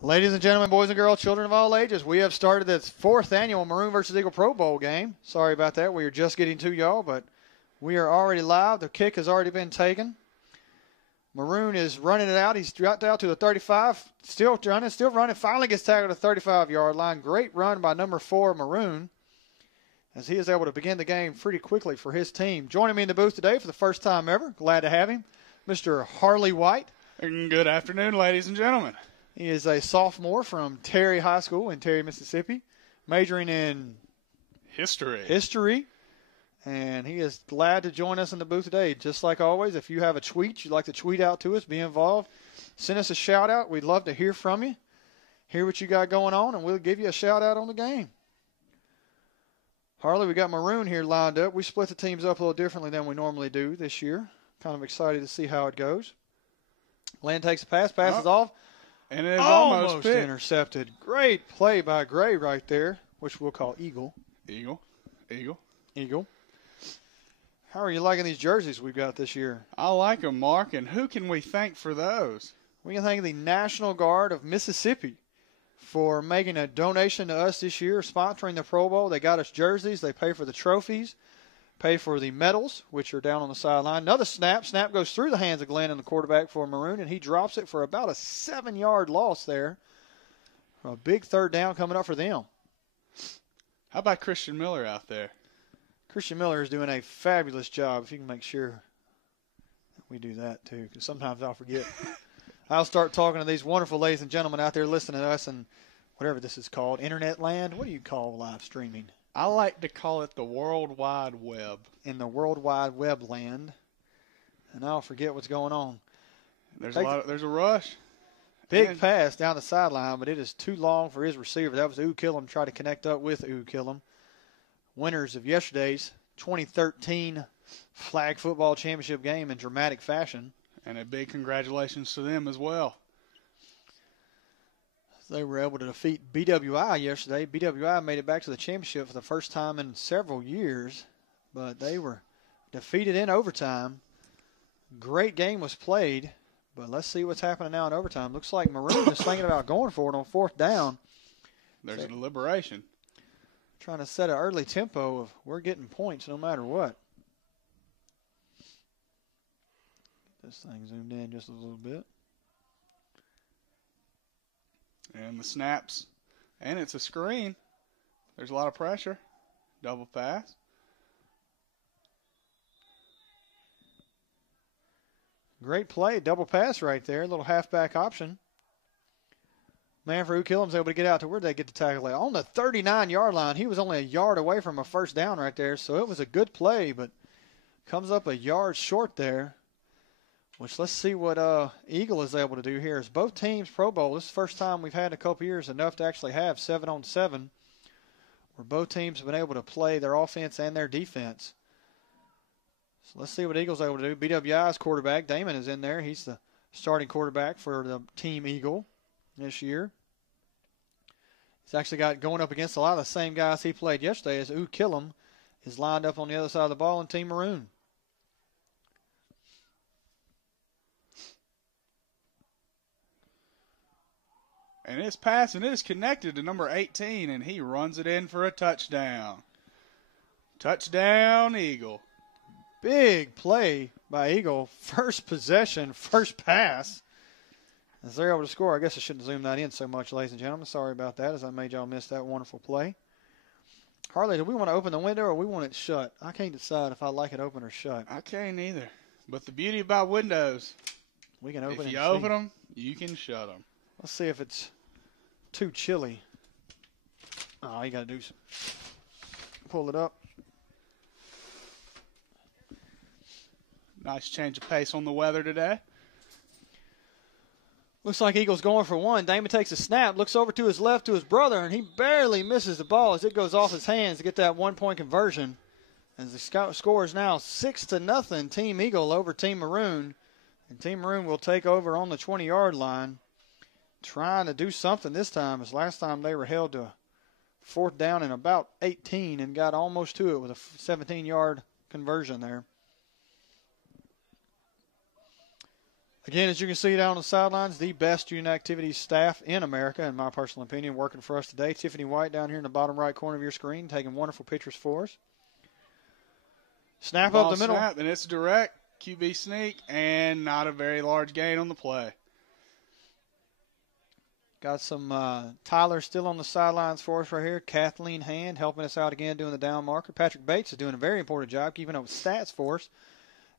Ladies and gentlemen, boys and girls, children of all ages, we have started this 4th annual Maroon versus Eagle Pro Bowl game. Sorry about that. We are just getting to y'all, but we are already live. The kick has already been taken. Maroon is running it out. He's dropped out to the 35. Still running. Finally gets tackled at the 35-yard line. Great run by number 4, Maroon, as he is able to begin the game pretty quickly for his team. Joining me in the booth today for the first time ever, glad to have him, Mr. Harley White. Good afternoon, ladies and gentlemen. He is a sophomore from Terry High School in Terry, Mississippi, majoring in history. And he is glad to join us in the booth today. Just like always, if you have a tweet you'd like to tweet out to us, be involved, send us a shout-out. We'd love to hear from you, hear what you got going on, and we'll give you a shout-out on the game. Harley, we got Maroon here lined up. We split the teams up a little differently than we normally do this year. Kind of excited to see how it goes. Land takes a pass, passes off. And it is almost intercepted. Great play by Gray right there, which we'll call Eagle. Eagle. How are you liking these jerseys we've got this year? I like them, Mark. And who can we thank for those? We can thank the National Guard of Mississippi for making a donation to us this year, sponsoring the Pro Bowl. They got us jerseys. They pay for the trophies, pay for the medals, which are down on the sideline. Another snap. Snap goes through the hands of Glenn and the quarterback for Maroon, and he drops it for about a 7-yard loss there. A big third down coming up for them. How about Christian Miller out there? Christian Miller is doing a fabulous job. If you can make sure we do that too, because sometimes I'll forget. I'll start talking to these wonderful ladies and gentlemen out there listening to us and whatever this is called, Internet land. What do you call live streaming? I like to call it the World Wide Web. In the World Wide Web land. And I'll forget what's going on. There's a rush. Big pass down the sideline, but it is too long for his receiver. That was Killam trying to connect up with Killam. Winners of yesterday's 2013 Flag Football Championship game in dramatic fashion. And a big congratulations to them as well. They were able to defeat BWI yesterday. BWI made it back to the championship for the first time in several years, but they were defeated in overtime. Great game was played, but let's see what's happening now in overtime. Looks like Maroon is thinking about going for it on 4th down. There's a deliberation. Trying to set an early tempo of we're getting points no matter what. This thing zoomed in just a little bit. And the snaps. And it's a screen. There's a lot of pressure. Double pass. Great play. Double pass right there. A little halfback option. Man for Killam's able to get out to where they get the tackle at. On the 39-yard line. He was only a yard away from a first down right there. So it was a good play, but comes up a yard short there. Which let's see what Eagle is able to do here. As both teams Pro Bowl, this is the first time we've had in a couple years enough to actually have 7-on-7, where both teams have been able to play their offense and their defense. So let's see what Eagle's able to do. BWI's quarterback, Damon, is in there. He's the starting quarterback for the Team Eagle this year. He's actually got going up against a lot of the same guys he played yesterday, as Killam is lined up on the other side of the ball in Team Maroon. And it's pass, and it is connected to number 18, and he runs it in for a touchdown. Touchdown, Eagle. Big play by Eagle. First possession, first pass. As they're able to score. I guess I shouldn't zoom that in so much, ladies and gentlemen. Sorry about that, as I made y'all miss that wonderful play. Harley, do we want to open the window or we want it shut? I can't decide if I like it open or shut. I can't either. But the beauty about windows, we can open if you open them, you can shut them. Let's see if it's too chilly. Oh, you got to do some. Pull it up. Nice change of pace on the weather today. Looks like Eagle's going for one. Damon takes a snap, looks over to his left to his brother, and he barely misses the ball as it goes off his hands to get that one-point conversion. As the score is now 6-0, Team Eagle over Team Maroon. And Team Maroon will take over on the 20-yard line, trying to do something this time, as last time they were held to 4th down and about 18 and got almost to it with a 17-yard conversion there. Again, as you can see down on the sidelines, the best student activities staff in America, in my personal opinion, working for us today. Tiffany White down here in the bottom right corner of your screen, taking wonderful pictures for us. Snap up the middle. Snap, and it's direct. QB sneak, and not a very large gain on the play. Got some Tyler still on the sidelines for us right here. Kathleen Hand helping us out again doing the down marker. Patrick Bates is doing a very important job keeping up with stats for us,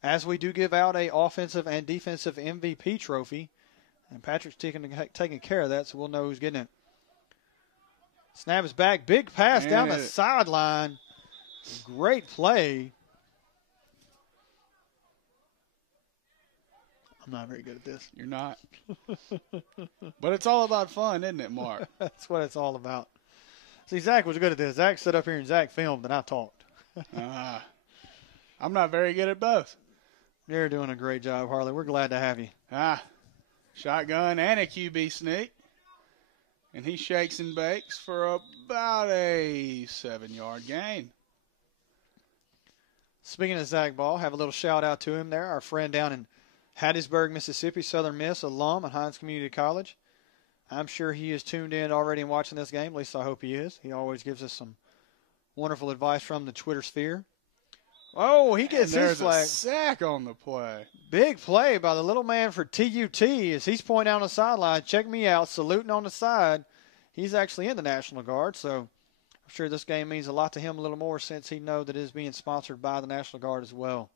as we do give out a offensive and defensive MVP trophy. And Patrick's taking care of that, so we'll know who's getting it. Snap is back. Big pass down the sideline. Great play. I'm not very good at this. You're not. But it's all about fun, isn't it, Mark? That's what it's all about. See, Zach was good at this. Zach stood up here and Zach filmed, and I talked. I'm not very good at both. You're doing a great job, Harley. We're glad to have you. Shotgun and a QB sneak. And he shakes and bakes for about a 7-yard gain. Speaking of Zach Ball, have a little shout out to him there. Our friend down in Hattiesburg, Mississippi, Southern Miss alum at Hinds Community College. I'm sure he is tuned in already and watching this game. At least I hope he is. He always gives us some wonderful advice from the Twitter sphere. Oh, he gets his flag. There's a sack on the play. Big play by the little man for TUT as he's pointing out on the sideline. Check me out, saluting on the side. He's actually in the National Guard, so I'm sure this game means a lot to him a little more since he knows that it is being sponsored by the National Guard as well.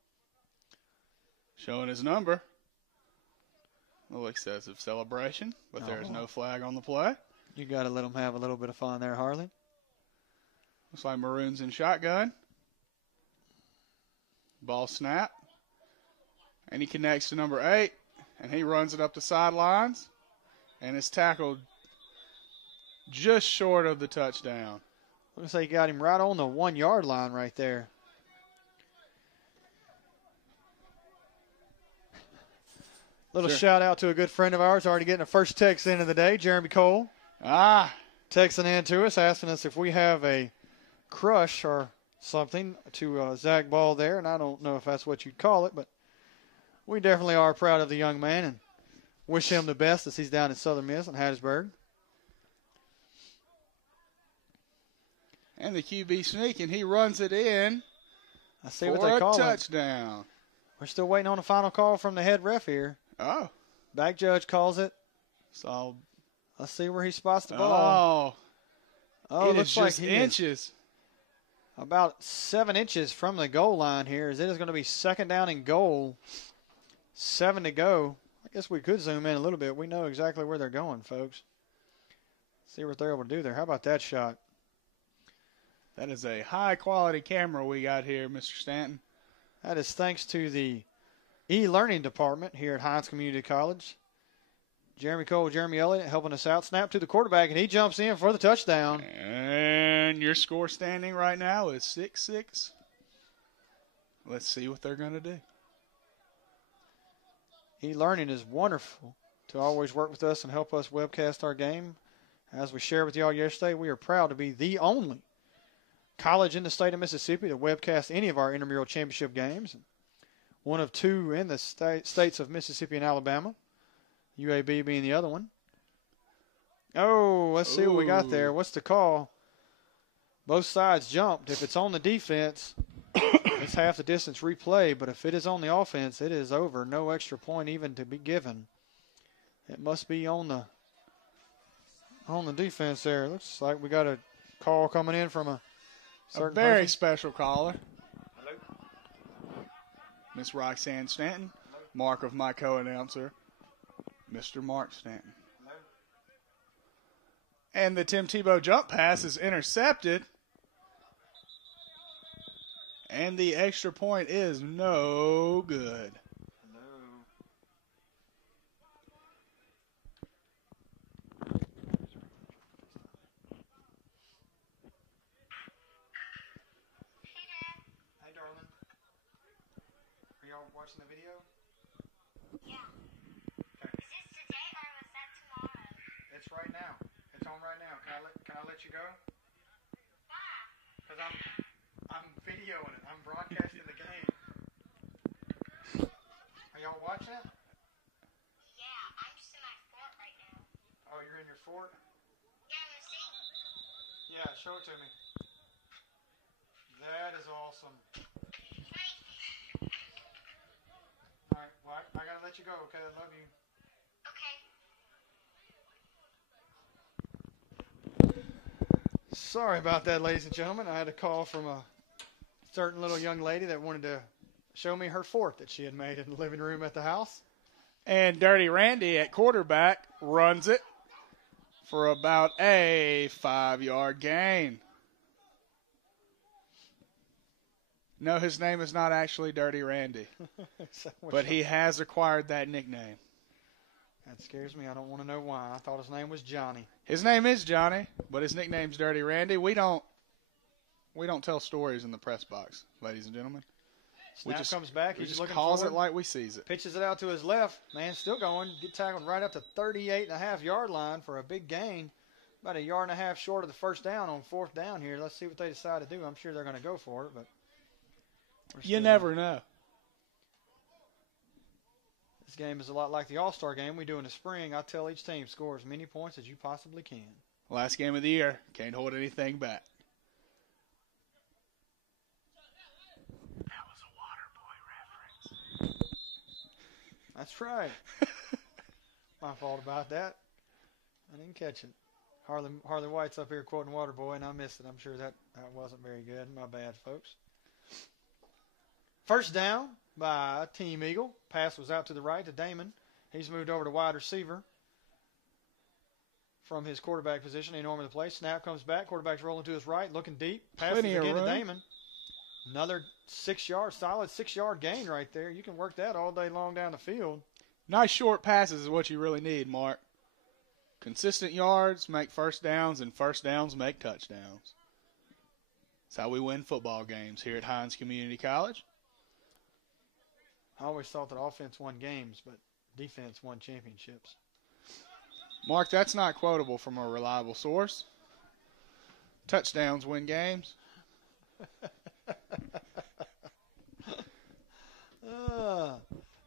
Showing his number. A little excessive celebration, but there's no flag on the play. You got to let him have a little bit of fun there, Harley. Looks like Maroon's in shotgun. Ball snap. And he connects to number 8, and he runs it up the sidelines, and is tackled just short of the touchdown. Looks like you got him right on the 1-yard line right there. Little shout out to a good friend of ours, already getting a first text in of the day, Jeremy Cole. Texting in to us, asking us if we have a crush or something to Zach Ball there, and I don't know if that's what you'd call it, but we definitely are proud of the young man and wish him the best as he's down in Southern Miss in Hattiesburg. And the QB sneak, and he runs it in. I see what they call it. Touchdown. We're still waiting on a final call from the head ref here. Oh. Back judge calls it. So let's see where he spots the ball. Oh, it looks like inches. About 7 inches from the goal line here, as it is going to be second down and goal. 7 to go. I guess we could zoom in a little bit. We know exactly where they're going, folks. See what they're able to do there. How about that shot? That is a high-quality camera we got here, Mr. Stanton. That is thanks to the e-learning department here at Hinds Community College. Jeremy Cole, Jeremy Elliott helping us out. Snap to the quarterback, and he jumps in for the touchdown. And your score standing right now is 6-6. Let's see what they're going to do. E-learning is wonderful to always work with us and help us webcast our game. As we shared with y'all yesterday, we are proud to be the only college in the state of Mississippi to webcast any of our intramural championship games. One of 2 in the states of Mississippi and Alabama. UAB being the other one. Oh, let's see what we got there. What's the call? Both sides jumped. If it's on the defense, it's half the distance replay. But if it is on the offense, it is over. No extra point even to be given. It must be on the defense there. Looks like we got a call coming in from a very person. Special caller. Hello. Miss Roxanne Stanton. Hello. Mark of my co-announcer, Mr. Mark Stanton. Hello. And the Tim Tebow jump pass is intercepted. And the extra point is no good. Watching the video? Yeah. Okay. Is this today or was that tomorrow? It's right now. It's on right now. Can I let you go? Why? Because I'm videoing it. I'm broadcasting the game. Are y'all watching it? fort? Yeah, see? Yeah, show it to me. That is awesome. Right. All right, well, I got to let you go, okay? I love you. Okay. Sorry about that, ladies and gentlemen. I had a call from a certain little young lady that wanted to show me her fort that she had made in the living room at the house. And Dirty Randy at quarterback runs it for about a 5-yard gain. No, his name is not actually Dirty Randy, but he has acquired that nickname. That scares me. I don't want to know why. I thought his name was Johnny. His name is Johnny, but his nickname's Dirty Randy. We don't tell stories in the press box, ladies and gentlemen. Snap comes back. We He's just looking calls forward. it like we sees it. Pitches it out to his left. Man, still going. Get tackled right up to 38.5-yard line for a big gain. About 1.5 yards short of the first down on 4th down here. Let's see what they decide to do. I'm sure they're going to go for it, but You never know. This game is a lot like the All-Star game we do in the spring. I tell each team, score as many points as you possibly can. Last game of the year. Can't hold anything back. That was a Waterboy reference. That's right. My fault about that. I didn't catch it. Harley White's up here quoting Waterboy, and I missed it. I'm sure that wasn't very good. My bad, folks. First down by Team Eagle. Pass was out to the right to Damon. He's moved over to wide receiver from his quarterback position. He normally plays. Snap comes back. Quarterback's rolling to his right, looking deep. Passes again to Damon. Another 6-yard, solid 6-yard gain right there. You can work that all day long down the field. Nice short passes is what you really need, Mark. Consistent yards make first downs, and first downs make touchdowns. That's how we win football games here at Hinds Community College. I always thought that offense won games, but defense won championships. Mark, that's not quotable from a reliable source. Touchdowns win games.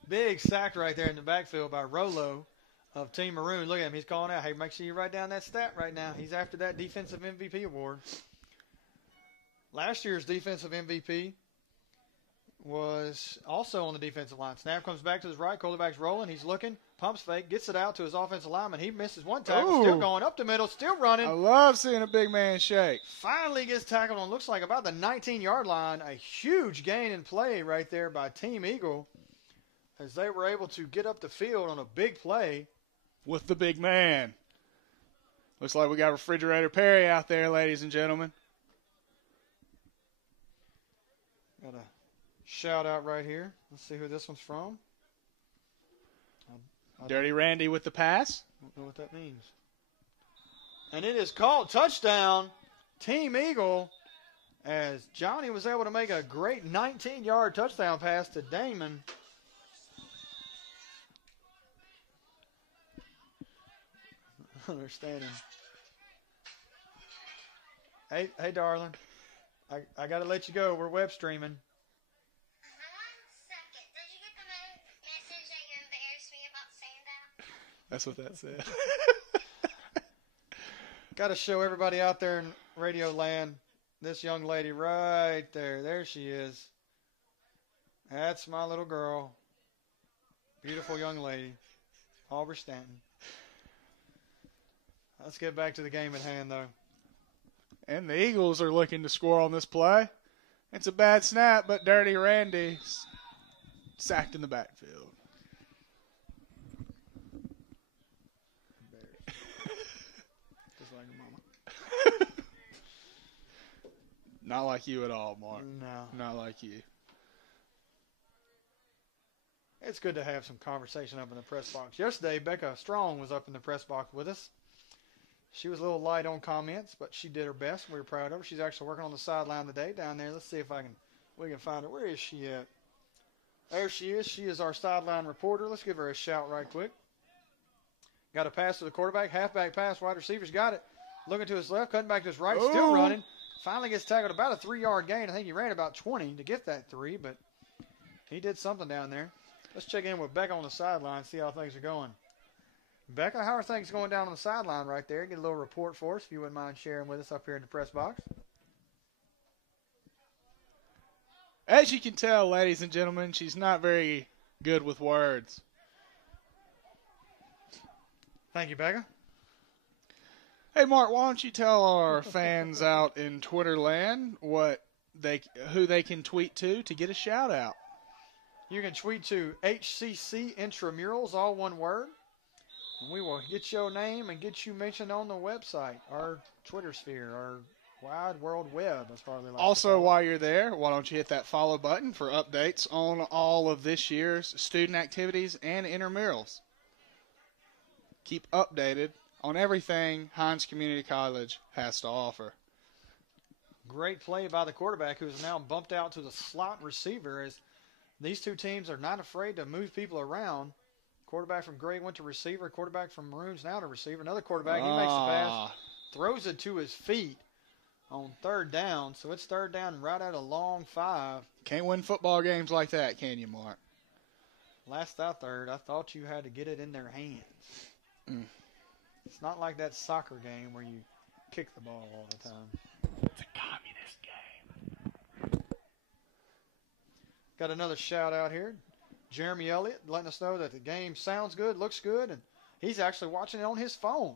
Big sack right there in the backfield by Rolo of Team Maroon. Look at him. He's calling out, hey, make sure you write down that stat right now. He's after that defensive MVP award. Last year's defensive MVP was also on the defensive line. Snap comes back to his right. Quarterback's rolling. He's looking. Pumps fake. Gets it out to his offensive lineman. He misses one tackle. Still going up the middle. Still running. I love seeing a big man shake. Finally gets tackled on looks like about the 19-yard line. A huge gain in play right there by Team Eagle as they were able to get up the field on a big play. With the big man. Looks like we got Refrigerator Perry out there, ladies and gentlemen. Got a shout out right here. Let's see who this one's from. Dirty Randy with the pass. Don't know what that means. And it is called touchdown, Team Eagle, as Johnny was able to make a great 19-yard touchdown pass to Damon. Understanding. Hey, darling. I got to let you go. We're web streaming. 1 second. Did you get the message that you embarrassed me about saying that? That's what that said. Got to show everybody out there in radio land this young lady right there. There she is. That's my little girl. Beautiful young lady. Aubrey Stanton. Let's get back to the game at hand, though. And the Eagles are looking to score on this play. It's a bad snap, but Dirty Randy sacked in the backfield. Just like your mama. Not like you at all, Mark. No. Not like you. It's good to have some conversation up in the press box. Yesterday, Becca Strong was up in the press box with us. She was a little light on comments, but she did her best. We were proud of her. She's actually working on the sideline today down there. Let's see if we can find her. Where is she at? There she is. She is our sideline reporter. Let's give her a shout right quick. Got a pass to the quarterback. Halfback pass. Wide receiver's got it. Looking to his left. Cutting back to his right. Still running. Finally gets tackled about a 3-yard gain. I think he ran about 20 to get that 3, but he did something down there. Let's check in with Becca on the sideline, see how things are going. Becca, how are things going down on the sideline right there? Get a little report for us if you wouldn't mind sharing with us up here in the press box. As you can tell, ladies and gentlemen, she's not very good with words. Thank you, Becca. Hey, Mark, why don't you tell our fans out in Twitter land who they can tweet to get a shout out? You can tweet to HCC Intramurals, all one word, and we will get your name and get you mentioned on the website, our Twitter sphere, our wide world web, as far as they like to Also, call it. while you're there, why don't you hit that follow button for updates on all of this year's student activities and intramurals. Keep updated on everything Hinds Community College has to offer. Great play by the quarterback, who's now bumped out to the slot receiver, as these two teams are not afraid to move people around. Quarterback from Gray went to receiver. Quarterback from Maroons now to receiver. Another quarterback, he makes the pass, throws it to his feet on third down. So it's third down right at a long 5. Can't win football games like that, can you, Mark? Last I third, I thought you had to get it in their hands. It's not like that soccer game where you kick the ball all the time. It's a communist game. Got another shout out here. Jeremy Elliott letting us know that the game sounds good, looks good, and he's actually watching it on his phone.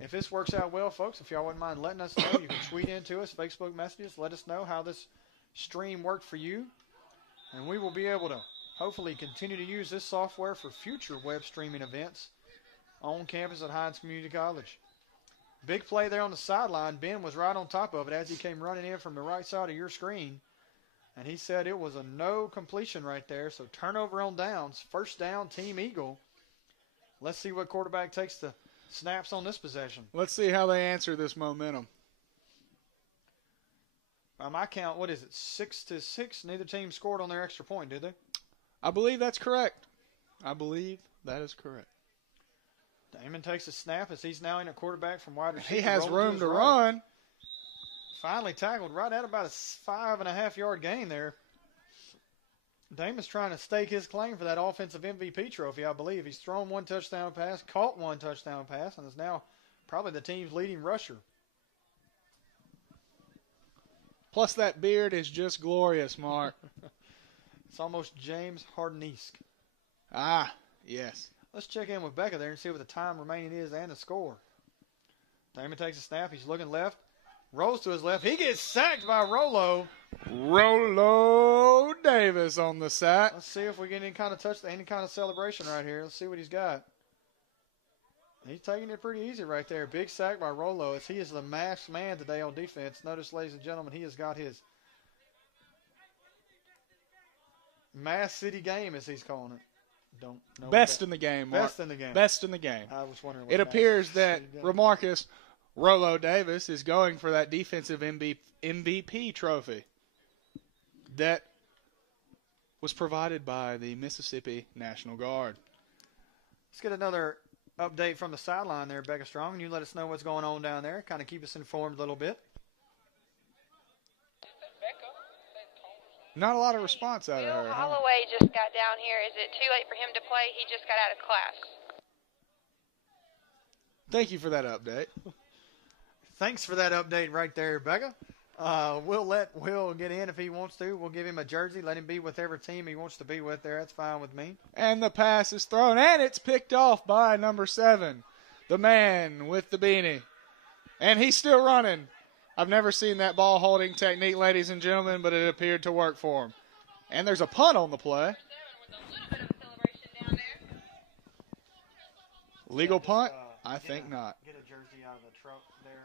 If this works out well, folks, if y'all wouldn't mind letting us know, you can tweet into us, Facebook messages, let us know how this stream worked for you. And we will be able to hopefully continue to use this software for future web streaming events on campus at Hinds Community College. Big play there on the sideline. Ben was right on top of it as he came running in from the right side of your screen. And he said it was a no completion right there. So turnover on downs. First down, Team Eagle. Let's see what quarterback takes the snaps on this possession. Let's see how they answer this momentum. By my count, what is it, 6-6? Neither team scored on their extra point, did they? I believe that's correct. I believe that is correct. Damon takes a snap as he's now in a quarterback from wide receiver. He has room to right. run. Finally tackled right at about a 5.5-yard gain there. Damon's trying to stake his claim for that offensive MVP trophy, I believe. He's thrown one touchdown pass, caught one touchdown pass, and is now probably the team's leading rusher. Plus that beard is just glorious, Mark. It's almost James Harden-esque. Ah, yes. Let's check in with Becca there and see what the time remaining is and the score. Damon takes a snap. He's looking left. Rolls to his left. He gets sacked by Rolo. Rolo Davis on the sack. Let's see if we get any kind of celebration right here. Let's see what he's got. He's taking it pretty easy right there. Big sack by Rolo as he is the masked man today on defense. Notice, ladies and gentlemen, he has got his Mass City game, as he's calling it. Don't know. Best in the game, Mark. Best in the game. Best in the game. I was wondering. It appears that Remarcus Rolo Davis is going for that defensive MVP trophy that was provided by the Mississippi National Guard. Let's get another update from the sideline there, Becca Strong. You let us know what's going on down there. Kind of keep us informed a little bit. Not a lot of response out of her. Bill Holloway just got down here. Is it too late for him to play? He just got out of class. Thank you for that update. Thanks for that update right there, Becca. We'll let Will get in if he wants to. We'll give him a jersey. Let him be with every team he wants to be with there. That's fine with me. And the pass is thrown, and it's picked off by number 7, the man with the beanie. And he's still running. I've never seen that ball holding technique, ladies and gentlemen, but it appeared to work for him. And there's a punt on the play. Legal punt? I think not. Get a jersey out of the truck there,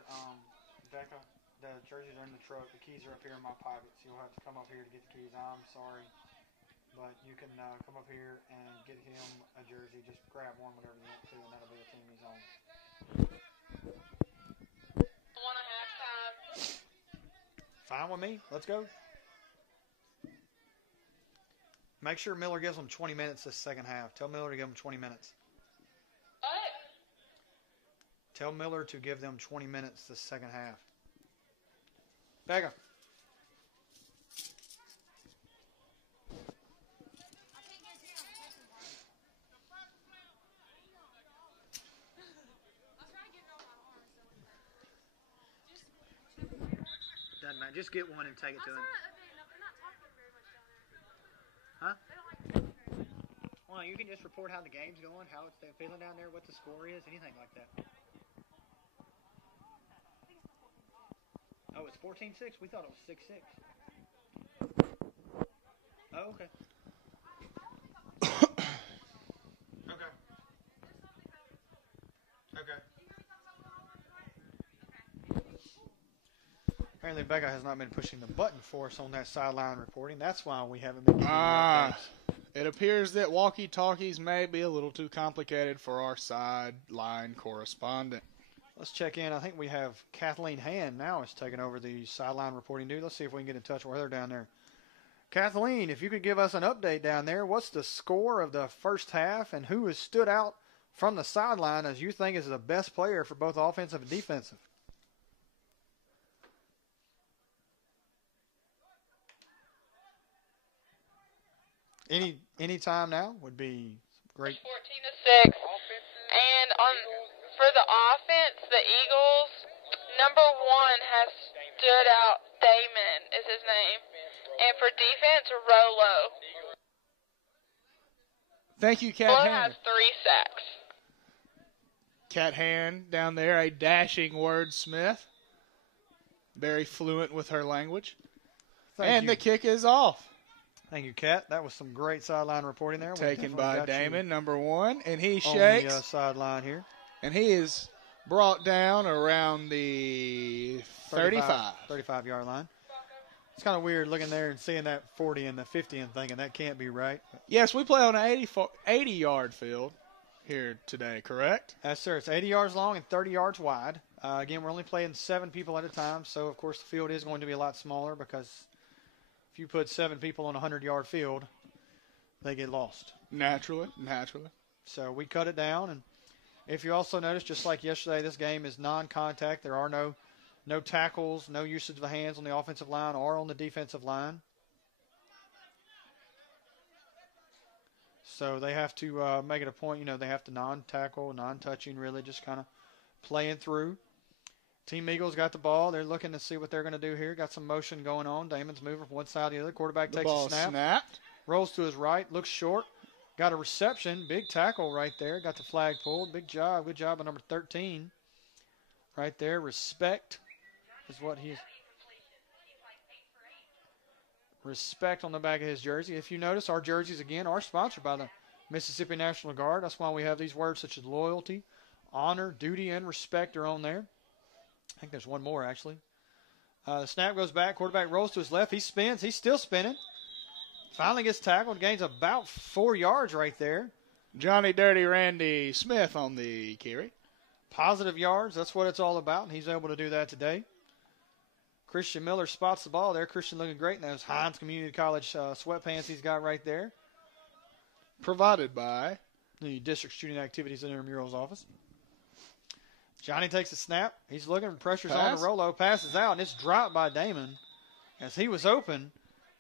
Becca. The jerseys are in the truck. The keys are up here in my pockets. You'll have to come up here to get the keys. I'm sorry, but you can come up here and get him a jersey. Just grab one whenever you want to, and that'll be the team he's on. Fine with me. Let's go. Make sure Miller gives them 20 minutes this second half. Tell Miller to give them 20 minutes. Tell Miller to give them 20 minutes this second half. Becca. that. Just get one and take it to him. Huh? Well, you can just report how the game's going, how they're feeling down there, what the score is, anything like that. Oh, it's 14-6? We thought it was 6-6. Oh, okay. Okay. Okay. Apparently, Becca has not been pushing the button for us on that sideline reporting. That's why we haven't been getting It appears that walkie-talkies may be a little too complicated for our sideline correspondent. Let's check in. I think we have Kathleen Hand now is taking over the sideline reporting duty. Let's see if we can get in touch with her down there. Kathleen, if you could give us an update down there, what's the score of the first half and who has stood out from the sideline as you think is the best player for both offensive and defensive? Any time now would be great. 14-6. And for the offense, the Eagles, number 1 has stood out. Damon is his name. And for defense, Rolo. Thank you, Cat Rolo Hand. has 3 sacks. Cat Hand down there, a dashing wordsmith. Very fluent with her language. Thank you. The kick is off. Thank you, Kat. That was some great sideline reporting there. Taken by Damon, number 1, and he on shakes. the sideline here. And he is brought down around the 35-yard line. It's kind of weird looking there and seeing that 40 and the 50 and thinking that can't be right. Yes, we play on an 80-yard field here today, correct? Yes, sir. It's 80 yards long and 30 yards wide. Again, we're only playing 7 people at a time, so, of course, the field is going to be a lot smaller because if you put 7 people on a 100-yard field, they get lost. Naturally. So we cut it down, and if you also notice, just like yesterday, this game is non-contact. There are no tackles, no usage of the hands on the offensive line or on the defensive line. So they have to make it a point, they have to non-tackle, non-touching, really just kind of playing through. Team Eagles got the ball. They're looking to see what they're going to do here. Got some motion going on. Damon's moving from one side to the other. Quarterback takes a snap. Snapped. Rolls to his right. Looks short. Got a reception. Big tackle right there. Got the flag pulled. Big job. Good job by number 13. Right there. Respect is what he's. Respect on the back of his jersey. If you notice, our jerseys, again, are sponsored by the Mississippi National Guard. That's why we have these words such as loyalty, honor, duty, and respect are on there. I think there's one more, actually. The snap goes back. Quarterback rolls to his left. He spins. He's still spinning. Finally gets tackled. Gains about 4 yards right there. Johnny Dirty Randy Smith on the carry. Positive yards. That's what it's all about, and he's able to do that today. Christian Miller spots the ball there. Christian looking great in those Hinds Community College sweatpants he's got right there. Provided by the District Student Activities and Intramurals office. Johnny takes a snap. He's looking. Pressure's on the Rolo. Passes out, and it's dropped by Damon as he was open,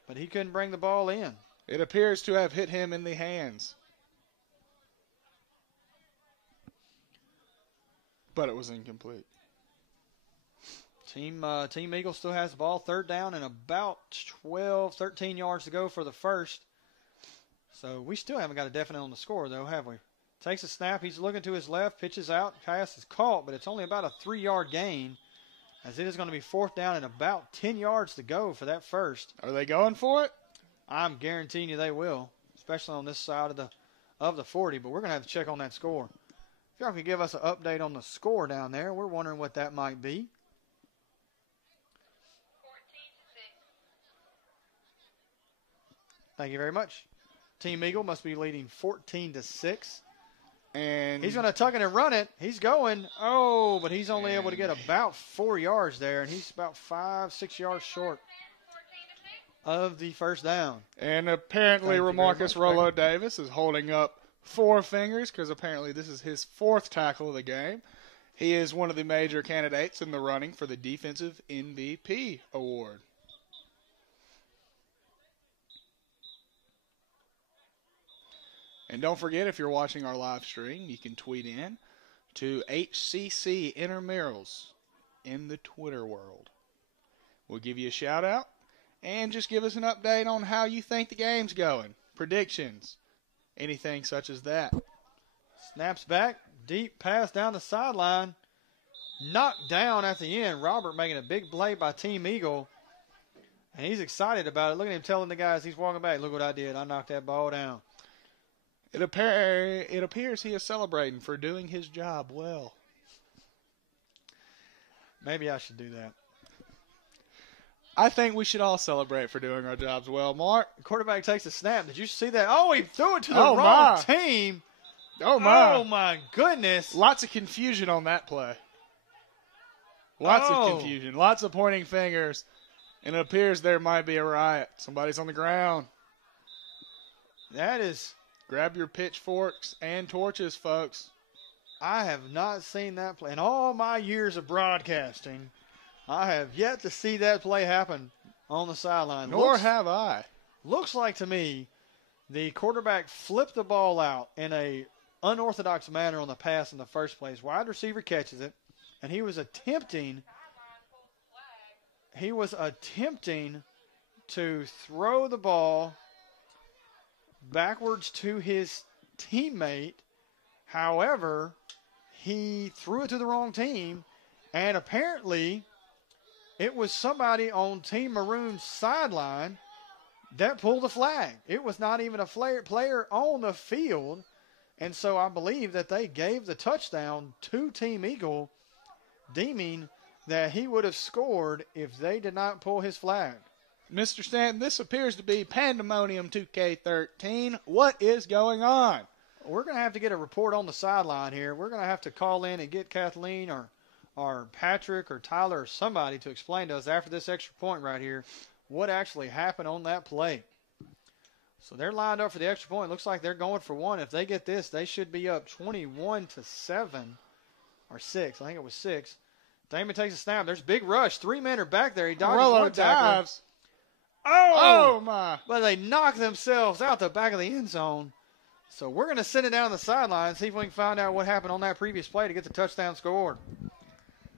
but he couldn't bring the ball in. It appears to have hit him in the hands. But it was incomplete. Team Eagles still has the ball. Third down and about 12, 13 yards to go for the first. So we still haven't got a definite on the score, though, have we? Takes a snap. He's looking to his left. Pitches out. Pass is caught, but it's only about a 3-yard gain as it is going to be 4th down and about 10 yards to go for that first. Are they going for it? I'm guaranteeing you they will, especially on this side of the 40, but we're going to have to check on that score. If y'all could give us an update on the score down there, we're wondering what that might be. 14-6. Thank you very much. Team Eagle must be leading 14-6. And he's going to tuck it and run it. He's going. Oh, but he's only able to get about 4 yards there, and he's about 5-6 yards short of the first down. And apparently Remarcus Rolo Davis is holding up 4 fingers because apparently this is his 4th tackle of the game. He is one of the major candidates in the running for the Defensive MVP award. And don't forget, if you're watching our live stream, you can tweet in to HCC Intramurals in the Twitter world. We'll give you a shout-out and just give us an update on how you think the game's going. Predictions, anything such as that. Snaps back, deep pass down the sideline. Knocked down at the end. Robert making a big play by Team Eagle. And he's excited about it. Look at him telling the guys he's walking back, look what I did. I knocked that ball down. It appears he is celebrating for doing his job well. Maybe I should do that. I think we should all celebrate for doing our jobs well, Mark. The quarterback takes a snap. Did you see that? Oh, he threw it to the wrong my. team. Oh, my. Oh, my goodness. Lots of confusion on that play. Lots of confusion. Lots of pointing fingers. And it appears there might be a riot. Somebody's on the ground. That is. Grab your pitchforks and torches, folks. I have not seen that play. In all my years of broadcasting, I have yet to see that play happen on the sideline. Nor have I. Looks like to me the quarterback flipped the ball out in a unorthodox manner on the pass in the first place. Wide receiver catches it, and he was attempting to throw the ball backwards to his teammate. However, he threw it to the wrong team, and apparently it was somebody on Team Maroon's sideline that pulled the flag. It was not even a player on the field, and so I believe that they gave the touchdown to Team Eagle, deeming that he would have scored if they did not pull his flag. Mr. Stanton, this appears to be Pandemonium 2K13. What is going on? We're going to have to get a report on the sideline here. We're going to have to call in and get Kathleen or Patrick or Tyler or somebody to explain to us after this extra point right here what actually happened on that play. So they're lined up for the extra point. Looks like they're going for one. If they get this, they should be up 21-7 or 6. I think it was 6. Damon takes a snap. There's a big rush. 3 men are back there. He dodges one tackler. Oh, my. But they knock themselves out the back of the end zone. So we're going to send it down the sideline and see if we can find out what happened on that previous play to get the touchdown scored.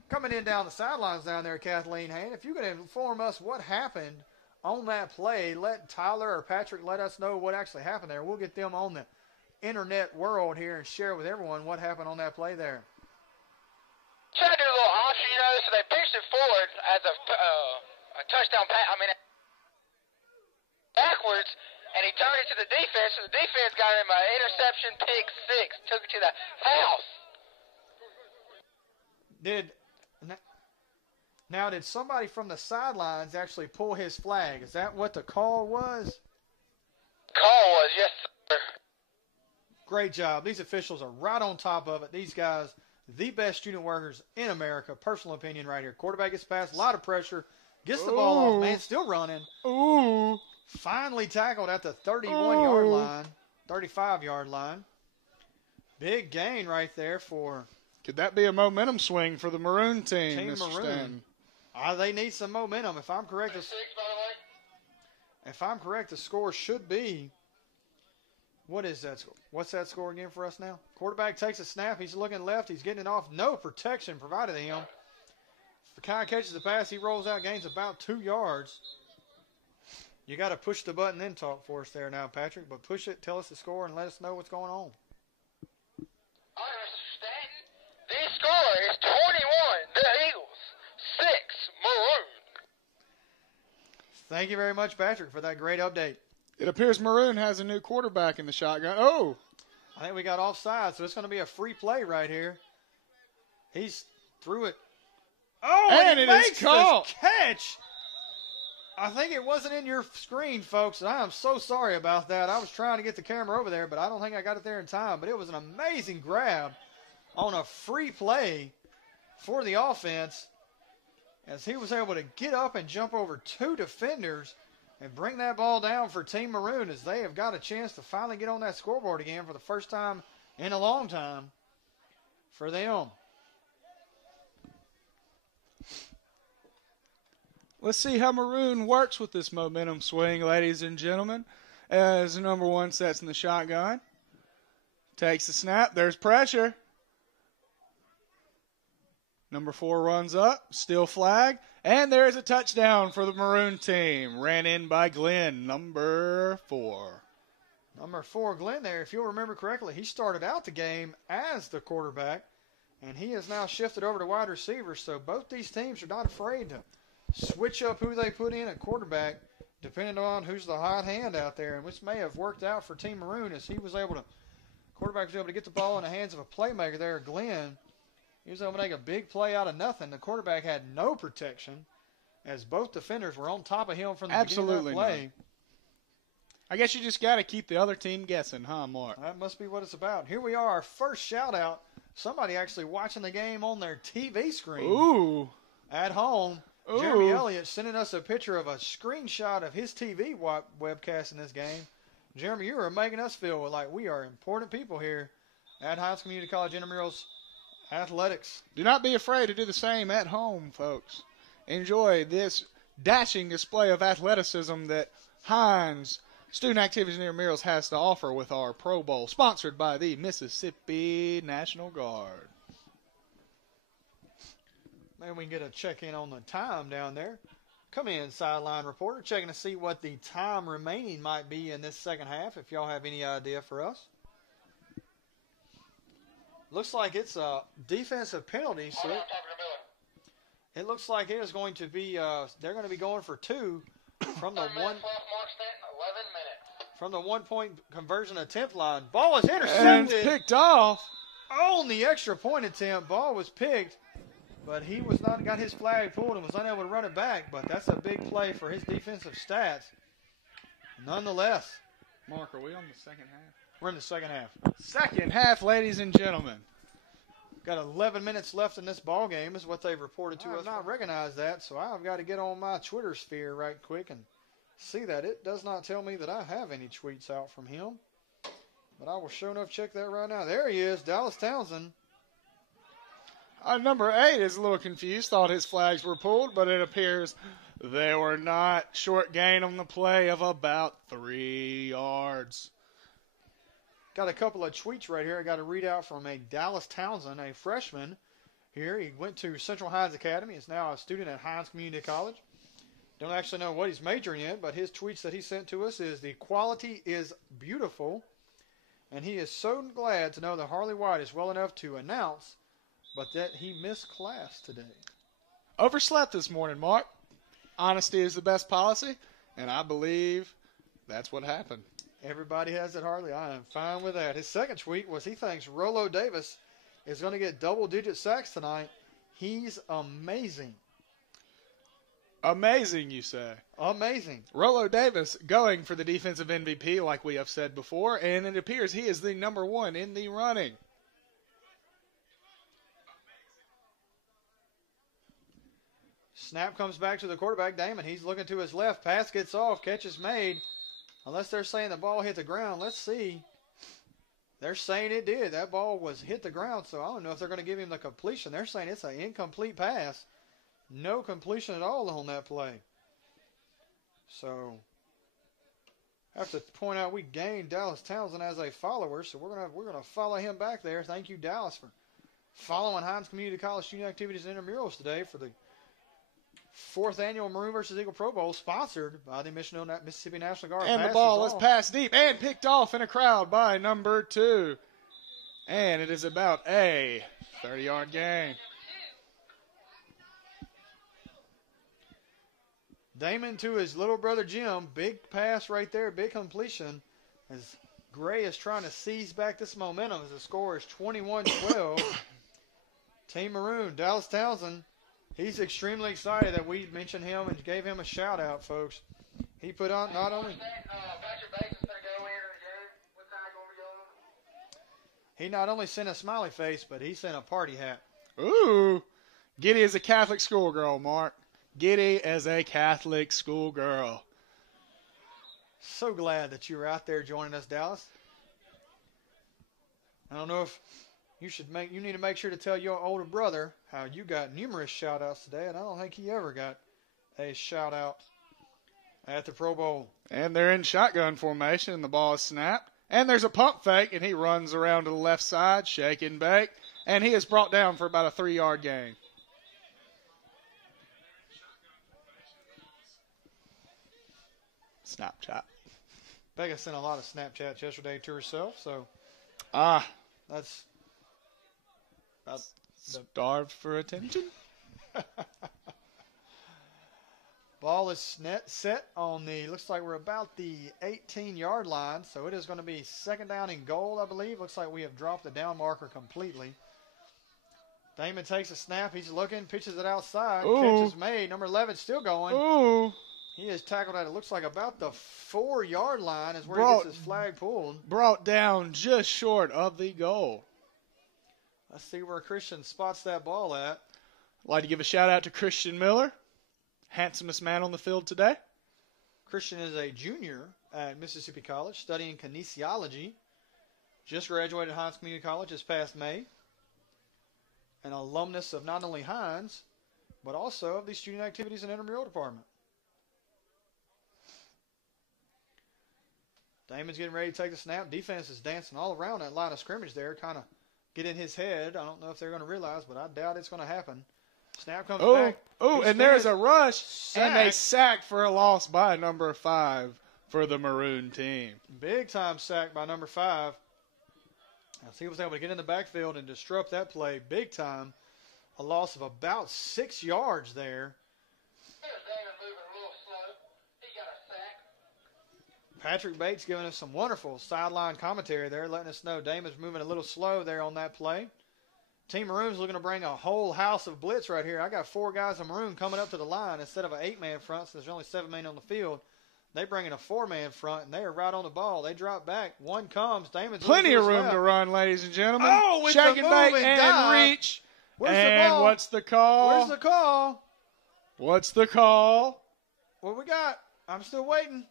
Coming in down the sidelines down there, Kathleen Hain, if you could inform us what happened on that play, let Tyler or Patrick let us know what actually happened there. We'll get them on the internet world here and share with everyone what happened on that play there. Trying to do a little option, so they pitched it forward as a touchdown pass. Backwards, and he turned it to the defense, and the defense got him an interception, pick 6, took it to the house. Did somebody from the sidelines actually pull his flag? Is that what the call was? Call was, yes, sir. Great job. These officials are right on top of it. These guys, the best student workers in America. Personal opinion right here. Quarterback gets past, a lot of pressure, gets the ball off, man, still running. Ooh. Finally tackled at the 31-yard line, 35-yard line. Big gain right there for. Could that be a momentum swing for the Maroon team, Team Mr. Maroon. Stanton? They need some momentum. If I'm correct, the score should be. What is that score? What's that score again for us now? Quarterback takes a snap. He's looking left. He's getting it off. No protection provided to him. If the guy catches the pass, he rolls out, gains about 2 yards. You got to push the button and talk for us there now, Patrick. But push it, tell us the score, and let us know what's going on. The score is 21, the Eagles, 6, Maroon. Thank you very much, Patrick, for that great update. It appears Maroon has a new quarterback in the shotgun. Oh! I think we got offside, so it's going to be a free play right here. He's threw it. Oh, and it makes is caught. the catch. I think it wasn't in your screen, folks, and I am so sorry about that. I was trying to get the camera over there, but I don't think I got it there in time. But it was an amazing grab on a free play for the offense as he was able to get up and jump over 2 defenders and bring that ball down for Team Maroon as they have got a chance to finally get on that scoreboard again for the first time in a long time for them. Let's see how Maroon works with this momentum swing, ladies and gentlemen, as the number 1 sets in the shotgun. Takes the snap. There's pressure. Number 4 runs up, still flag, and there's a touchdown for the Maroon team. Ran in by Glenn, number 4. Number 4, Glenn there, if you'll remember correctly, he started out the game as the quarterback, and he has now shifted over to wide receiver, so both these teams are not afraid to switch up who they put in at quarterback, depending on who's the hot hand out there, and which may have worked out for Team Maroon as quarterback was able to get the ball in the hands of a playmaker there, Glenn. He was able to make a big play out of nothing. The quarterback had no protection as both defenders were on top of him from the beginning of the play. Not. I guess you just got to keep the other team guessing, huh, Mark? That must be what it's about. Here we are, our first shout-out. Somebody actually watching the game on their TV screen. Ooh. At home. Ooh. Jeremy Elliott sending us a picture of a screenshot of his TV webcast in this game. Jeremy, you are making us feel like we are important people here at Hinds Community College Intramurals Athletics. Do not be afraid to do the same at home, folks. Enjoy this dashing display of athleticism that Hinds Student Activities and Intramurals has to offer with our Pro Bowl, sponsored by the Mississippi National Guard. Maybe we can get a check-in on the time down there. Come in, sideline reporter, checking to see what the time remaining might be in this second half, if y'all have any idea for us. Looks like it's a defensive penalty, so it looks like it is going to be, they're going to be going for 2 from the 1-point conversion attempt line. Ball was intercepted. And picked off. On the extra point attempt, ball was picked. But he was not got his flag pulled and was unable to run it back. But that's a big play for his defensive stats. Nonetheless. Mark, are we on the second half? We're in the second half. Second half, ladies and gentlemen. Got 11 minutes left in this ball game is what they've reported to us. I have not recognized that, so I've got to get on my Twitter sphere right quick and see that. It does not tell me that I have any tweets out from him. But I will sure enough check that right now. There he is, Dallas Townsend. Number 8 is a little confused, thought his flags were pulled, but it appears they were not. Short gain on the play of about 3 yards. Got a couple of tweets right here. I got to read out from a Dallas Townsend, a freshman here. He went to Central Hinds Academy. He's now a student at Hinds Community College. Don't actually know what he's majoring in, but his tweets that he sent to us is, "The quality is beautiful," and he is so glad to know that Harley White is well enough to announce but that he missed class today. Overslept this morning, Mark. Honesty is the best policy, and I believe that's what happened. Everybody has it, Harley. I am fine with that. His second tweet was he thinks Rolo Davis is going to get double-digit sacks tonight. He's amazing. Amazing, you say? Amazing. Rolo Davis going for the defensive MVP, like we have said before, and it appears he is the number 1 in the running. Snap comes back to the quarterback, Damon. He's looking to his left. Pass gets off. Catch is made. Unless they're saying the ball hit the ground. Let's see. They're saying it did. That ball was hit the ground, so I don't know if they're going to give him the completion. They're saying it's an incomplete pass. No completion at all on that play. So, I have to point out we gained Dallas Townsend as a follower, so we're gonna follow him back there. Thank you, Dallas, for following Hinds Community College Student Activities and Intramurals today for the 4th annual Maroon vs. Eagle Pro Bowl, sponsored by the Mississippi National Guard. And the ball is passed deep and picked off in a crowd by number 2. And it is about a 30-yard gain. Damon to his little brother Jim. Big pass right there, big completion. As Gray is trying to seize back this momentum as the score is 21-12. Team Maroon, Dallas Townsend. He's extremely excited that we mentioned him and gave him a shout-out, folks. He put on not only... He not only sent a smiley face, but he sent a party hat. Ooh. Giddy is a Catholic schoolgirl, Mark. Giddy as a Catholic schoolgirl. So glad that you were out there joining us, Dallas. I don't know if... You need to make sure to tell your older brother how you got numerous shout-outs today, and I don't think he ever got a shout-out at the Pro Bowl. And they're in shotgun formation, and the ball is snapped. And there's a pump fake, and he runs around to the left side, shake and bake, and he is brought down for about a 3-yard gain. Snapchat. Becca sent a lot of Snapchats yesterday to herself, so that's about Starved for attention. Ball is set on the, looks like we're about the 18-yard line, so it is going to be second down and goal, I believe. Looks like we have dropped the down marker completely. Damon takes a snap. He's looking, pitches it outside. Ooh. Catch is made. Number 11 still going. Ooh. He is tackled at, it looks like about the 4-yard line is where he gets his flag pulled. Brought down just short of the goal. Let's see where Christian spots that ball at. I'd like to give a shout out to Christian Miller. Handsomest man on the field today. Christian is a junior at Mississippi College studying kinesiology. Just graduated Hinds Community College this past May. An alumnus of not only Hinds, but also of the Student Activities and Intramural Department. Damon's getting ready to take the snap. Defense is dancing all around that line of scrimmage there, kind of get in his head. I don't know if they're going to realize, but I doubt it's going to happen. Snap comes back. Oh, and there's a rush, and they sack for a loss by number 5 for the Maroon team. Big time sack by number 5. As he was able to get in the backfield and disrupt that play big time. A loss of about 6 yards there. Here's Damon moving a little slow. He got a sack. Patrick Bates giving us some wonderful sideline commentary there, letting us know Damon's moving a little slow there on that play. Team Maroon's looking to bring a whole house of blitz right here. I got 4 guys in Maroon coming up to the line instead of an 8-man front, so there's only 7 men on the field. They bring in a 4-man front, and they are right on the ball. They drop back. One comes. Damon's plenty of room to run, ladies and gentlemen. Oh, with shake the and bake moving and dive. reach. Where's and the ball? What's the call? Where's the call? What's the call? What we got? I'm still waiting.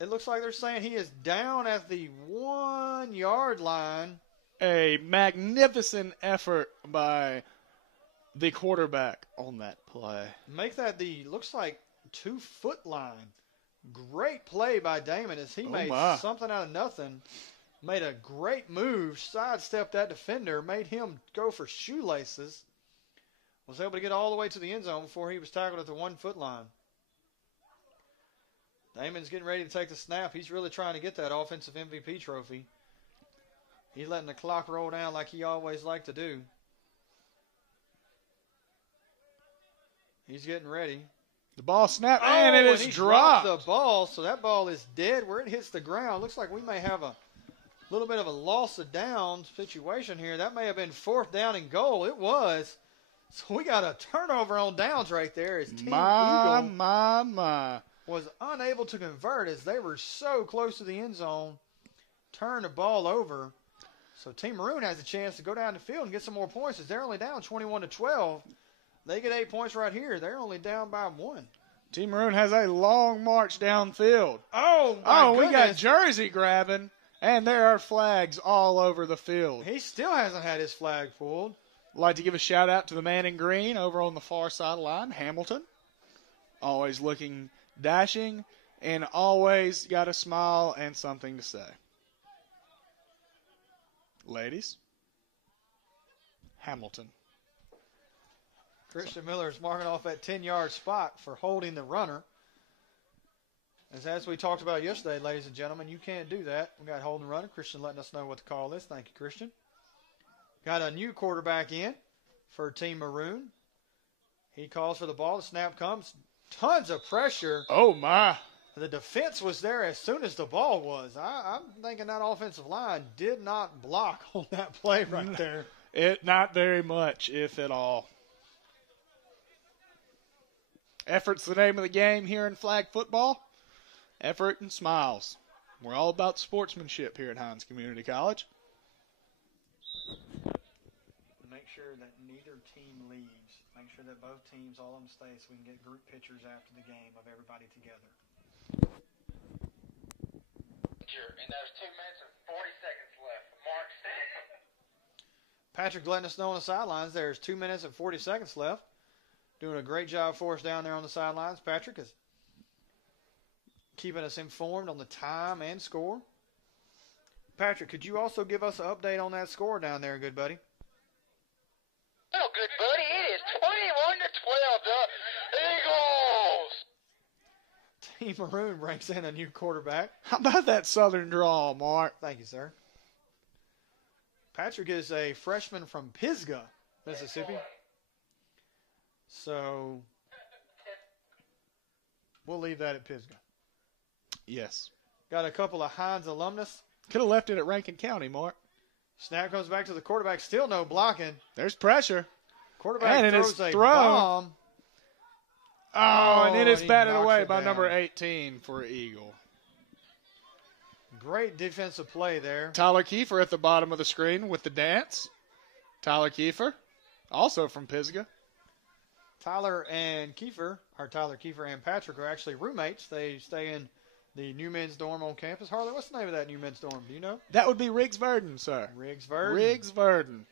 It looks like they're saying he is down at the 1-yard line. A magnificent effort by the quarterback on that play. Make that the, looks like, 2-foot line. Great play by Damon as he made something out of nothing. Made a great move, sidestepped that defender, made him go for shoelaces. Was able to get all the way to the end zone before he was tackled at the 1-foot line. Damon's getting ready to take the snap. He's really trying to get that offensive MVP trophy. He's letting the clock roll down like he always liked to do. He's getting ready. The ball snapped, and it is dropped. The ball, so that ball is dead where it hits the ground. Looks like we may have a little bit of a loss of down situation here. That may have been 4th down and goal. It was. So we got a turnover on downs right there as Team Eagle was unable to convert as they were so close to the end zone. Turn the ball over. So Team Maroon has a chance to go down the field and get some more points as they're only down 21-12. They get 8 points right here. They're only down by 1. Team Maroon has a long march downfield. Oh, we got jersey grabbing, and there are flags all over the field. He still hasn't had his flag pulled. I'd like to give a shout out to the man in green over on the far sideline, Hamilton. Always looking dashing and always got a smile and something to say. Ladies, Hamilton. Christian Miller is marking off that 10-yard spot for holding the runner. As we talked about yesterday, ladies and gentlemen, you can't do that. We got holding the runner. Christian letting us know what the call is. Thank you, Christian. Got a new quarterback in for Team Maroon. He calls for the ball. The snap comes. Tons of pressure. Oh, my. The defense was there as soon as the ball was. I'm thinking that offensive line did not block on that play right there. Not very much, if at all. Effort's the name of the game here in flag football. Effort and smiles. We're all about sportsmanship here at Hinds Community College. Make sure that neither team leaves. Make sure that both teams, all of them stay so we can get group pictures after the game of everybody together. And there's 2 minutes and 40 seconds left. Mark. Patrick letting us know on the sidelines there's 2 minutes and 40 seconds left. Doing a great job for us down there on the sidelines. Patrick is keeping us informed on the time and score. Patrick, could you also give us an update on that score down there, good buddy? Oh, good buddy. It is 21-12. The Eagles. Team Maroon brings in a new quarterback. How about that Southern draw, Mark? Thank you, sir. Patrick is a freshman from Pisgah, Mississippi. So we'll leave that at Pisgah. Yes. Got a couple of Hinds alumnus. Could have left it at Rankin County, Mark. Snap comes back to the quarterback. Still no blocking. There's pressure. Quarterback And it throws is a thrown. bomb. Oh, and it is he batted knocks away it by down. number 18 for Eagle. Great defensive play there. Tyler Kiefer at the bottom of the screen with the dance. Tyler Kiefer, also from Pisgah. Tyler Kiefer and Patrick are actually roommates. They stay in the new men's dorm on campus. Harley, what's the name of that new men's dorm? Do you know? That would be Riggs Verdon, sir. Riggs Verdon. Riggs Verdon.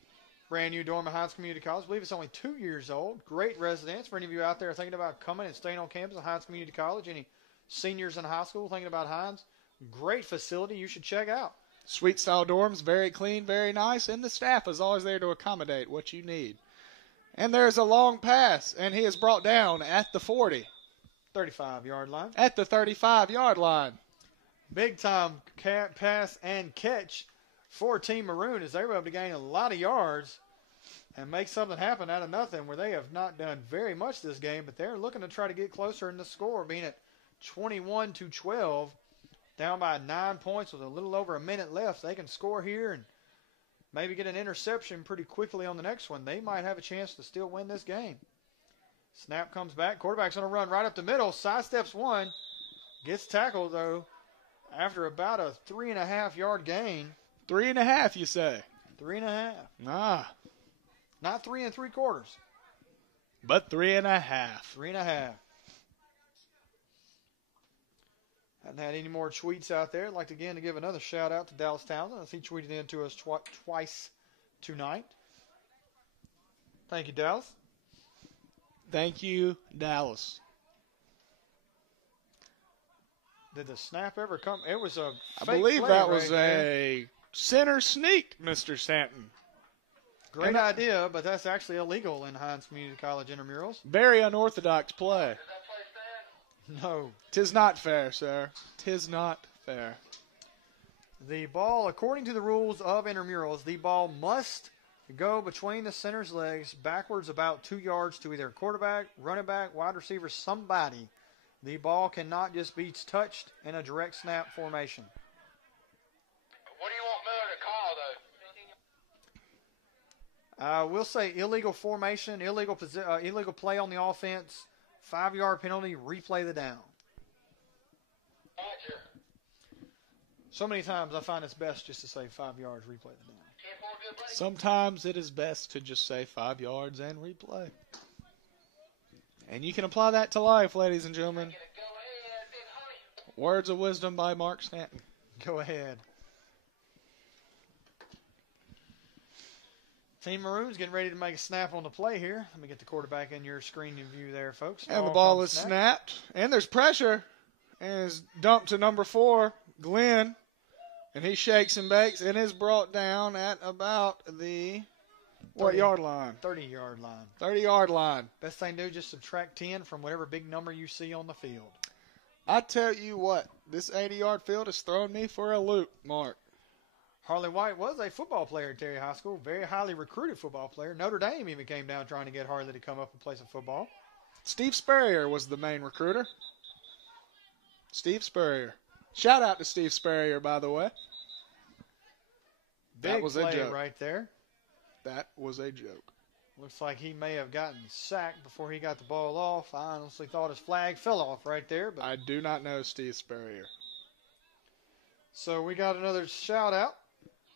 Brand new dorm at Hinds Community College. I believe it's only 2 years old. Great residence for any of you out there thinking about coming and staying on campus at Hinds Community College. Any seniors in high school thinking about Hinds. Great facility you should check out. Suite style dorms, very clean, very nice, and the staff is always there to accommodate what you need. And there's a long pass, and he is brought down at the 40. 35-yard line. At the 35-yard line. Big time pass and catch for Team Maroon as they were able to gain a lot of yards and make something happen out of nothing where they have not done very much this game, but they're looking to try to get closer in the score, being at 21-12, down by 9 points with a little over a minute left. They can score here and maybe get an interception pretty quickly on the next one. They might have a chance to still win this game. Snap comes back. Quarterback's going to run right up the middle. Sidesteps one. Gets tackled, though, after about a 3.5-yard gain. 3.5, you say? 3.5. Ah. Not 3 3/4. But 3.5. 3.5. Haven't had any more tweets out there. I'd like to give another shout out to Dallas Townsend. He tweeted in to us twice tonight. Thank you, Dallas. Thank you, Dallas. Did the snap ever come? It was a I fake believe play that right was there. a center sneak, Mr. Stanton. Great idea, but that's actually illegal in Hinds Community College intramurals. Very unorthodox play. No. 'Tis not fair, sir. 'Tis not fair. The ball, according to the rules of intramurals, the ball must go between the center's legs backwards about 2 yards to either quarterback, running back, wide receiver, somebody. The ball cannot just be touched in a direct snap formation. What do you want Miller to call, though? We'll say illegal formation, illegal play on the offense, 5-yard penalty, replay the down. Roger. So many times I find it's best just to say 5 yards, replay the down. 10-4, good buddy. Sometimes it is best to just say 5 yards and replay. And you can apply that to life, ladies and gentlemen. Go ahead, big honey. Words of wisdom by Mark Stanton. Go ahead. Team Maroon's getting ready to make a snap on the play here. Let me get the quarterback in your screen view there, folks. And the ball is snapped. And there's pressure. And it's dumped to number 4, Glenn. And he shakes and bakes and is brought down at about the, what 30. yard line? 30-yard line. 30-yard line. Best thing to do, just subtract 10 from whatever big number you see on the field. I tell you what, this 80-yard field has thrown me for a loop, Mark. Harley White was a football player at Terry High School, very highly recruited football player. Notre Dame even came down trying to get Harley to come up and play some football. Steve Spurrier was the main recruiter. Steve Spurrier. Shout out to Steve Spurrier, by the way. Big That was a play joke. right there. That was a joke. Looks like he may have gotten sacked before he got the ball off. I honestly thought his flag fell off right there. But I do not know Steve Spurrier. So we got another shout out,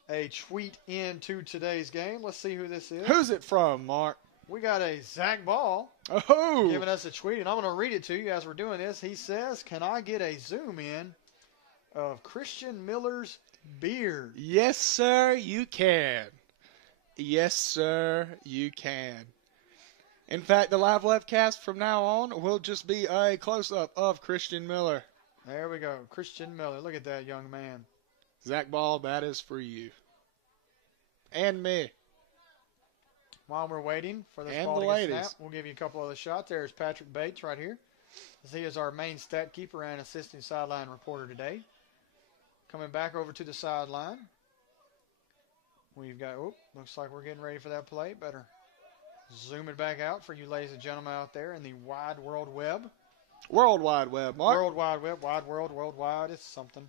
a tweet into today's game. Let's see who this is. Who's it from, Mark? We got a Zach Ball Oh! giving us a tweet, and I'm going to read it to you as we're doing this. He says, "Can I get a zoom in of Christian Miller's beard?" Yes, sir, you can. Yes, sir, you can. In fact, the live webcast from now on will just be a close-up of Christian Miller. There we go. Christian Miller. Look at that young man. Zach Ball, that is for you. And me. While we're waiting for this And ball the to get ladies. snapped, we'll give you a couple other shots. There's Patrick Bates right here. as he is our main stat keeper and assistant sideline reporter today. Coming back over to the sideline. We've got, looks like we're getting ready for that play. Better zoom it back out for you ladies and gentlemen out there in the wide world web. World Wide Web, Mark. World Wide Web, wide world, worldwide, it's something.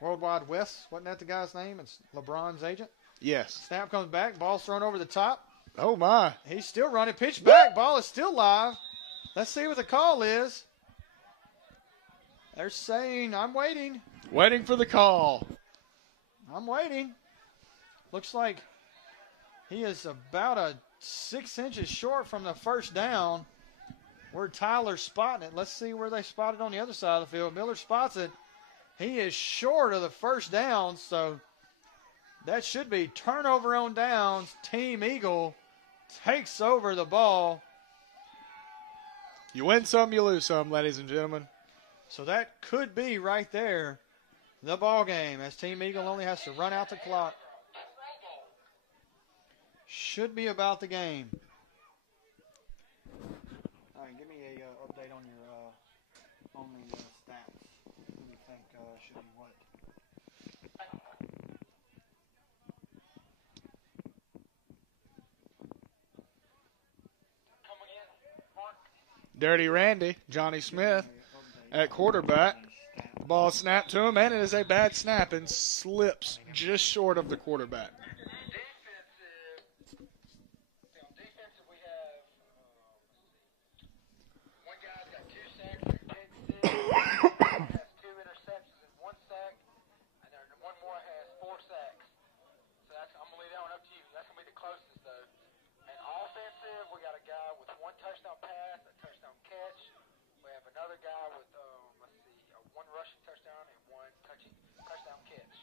World Wide West, wasn't that the guy's name? It's LeBron's agent. Yes. Snap comes back, ball's thrown over the top. Oh, my. He's still running, pitch back, ball is still live. Let's see what the call is. They're saying, I'm waiting. Waiting for the call. I'm waiting. Looks like he is about 6 inches short from the first down. Where Tyler's spotting it. Let's see where they spot it on the other side of the field. Miller spots it. He is short of the first down, so that should be turnover on downs. Team Eagle takes over the ball. You win some, you lose some, ladies and gentlemen. So that could be right there the ball game as Team Eagle only has to run out the clock. Should be about the game. All right, give me a update on your the stats. Who do you think should be what? Dirty Randy, Johnny Smith at quarterback. Ball snapped to him, and it is a bad snap and slips just short of the quarterback. Touchdown pass, a touchdown catch. We have another guy with, one rushing touchdown and one touchdown catch.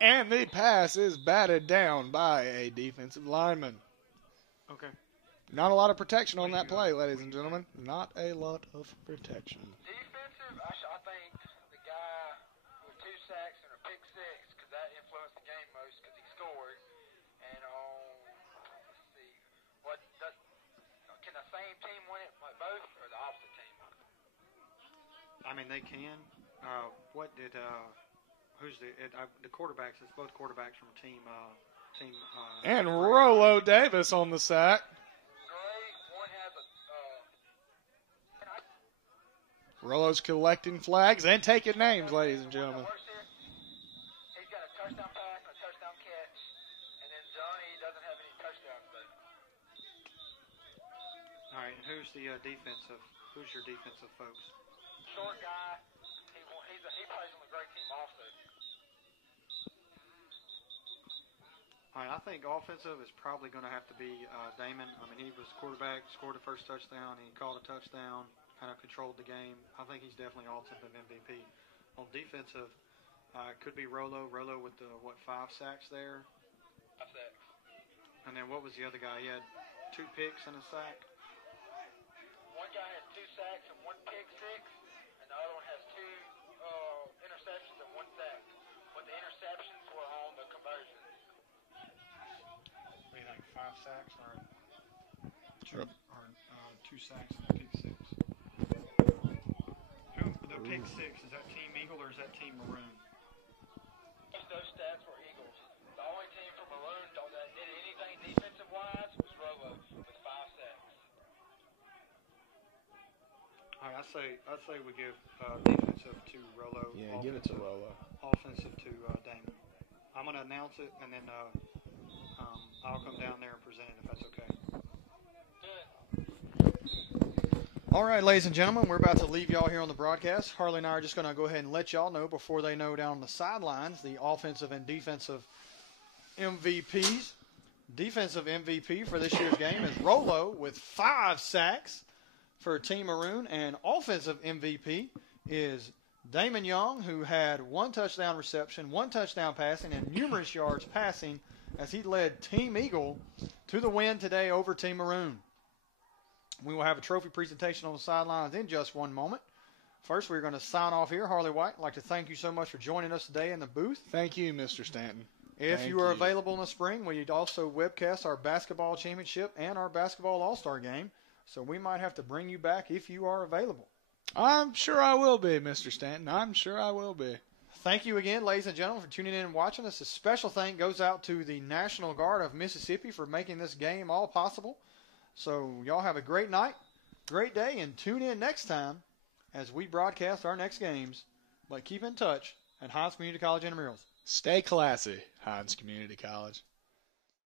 And the pass is batted down by a defensive lineman. Okay. Not a lot of protection on that play, ladies and gentlemen. Not a lot of protection. Defensive, I think the guy with 2 sacks and a pick six, because that influenced the game most because he scored. And let's see, can the same team win it, like both, or the opposite team? I mean, they can. The quarterbacks? It's both quarterbacks from team. And Rolo Davis on the sack. One has Rolo's collecting flags and taking names, ladies and gentlemen. He's got a touchdown pass and a touchdown catch, and then Johnny doesn't have any touchdowns, but. All right, who's your defensive folks? Short guy. He plays on the great team also. All right, I think offensive is probably going to have to be Damon. I mean, he was quarterback, scored the first touchdown, he called a touchdown, kind of controlled the game. I think he's definitely ultimate MVP. On defensive, it could be Rolo. Rolo with the 5 sacks there. 5 sacks. And then what was the other guy? He had 2 picks and a sack. One guy has 2 sacks and 1 pick six, and the other one has 2 interceptions and 1 sack. But the interceptions were on the conversions. What do you think? 5 sacks or 2 sacks and a pick six? The pick six, is that Team Eagle or is that Team Maroon? Those stats were Eagles. The only team from Maroon that did anything defensive wise was Rolo with 5 sacks. All right, I'd say we give defensive to Rolo. Yeah, give it to Rolo. Offensive to Damon. I'm going to announce it, and then I'll come down there and present it if that's okay. All right, ladies and gentlemen, we're about to leave y'all here on the broadcast. Harley and I are just going to go ahead and let y'all know before they know down on the sidelines the offensive and defensive MVPs. Defensive MVP for this year's game is Rolo with 5 sacks for Team Maroon, and offensive MVP is Damon Young, who had 1 touchdown reception, 1 touchdown passing, and numerous yards passing as he led Team Eagle to the win today over Team Maroon. We will have a trophy presentation on the sidelines in just one moment. First, we're going to sign off here. Harley White, I'd like to thank you so much for joining us today in the booth. Thank you, Mr. Stanton. If you are available in the spring, we'd also webcast our basketball championship and our basketball all-star game So we might have to bring you back if you are available. I'm sure I will be, Mr. Stanton. I'm sure I will be. Thank you again, ladies and gentlemen, for tuning in and watching us. A special thank goes out to the National Guard of Mississippi for making this game all possible. So y'all have a great night, great day, and tune in next time as we broadcast our next games. But keep in touch at Hinds Community College Intramurals. Stay classy, Hinds Community College.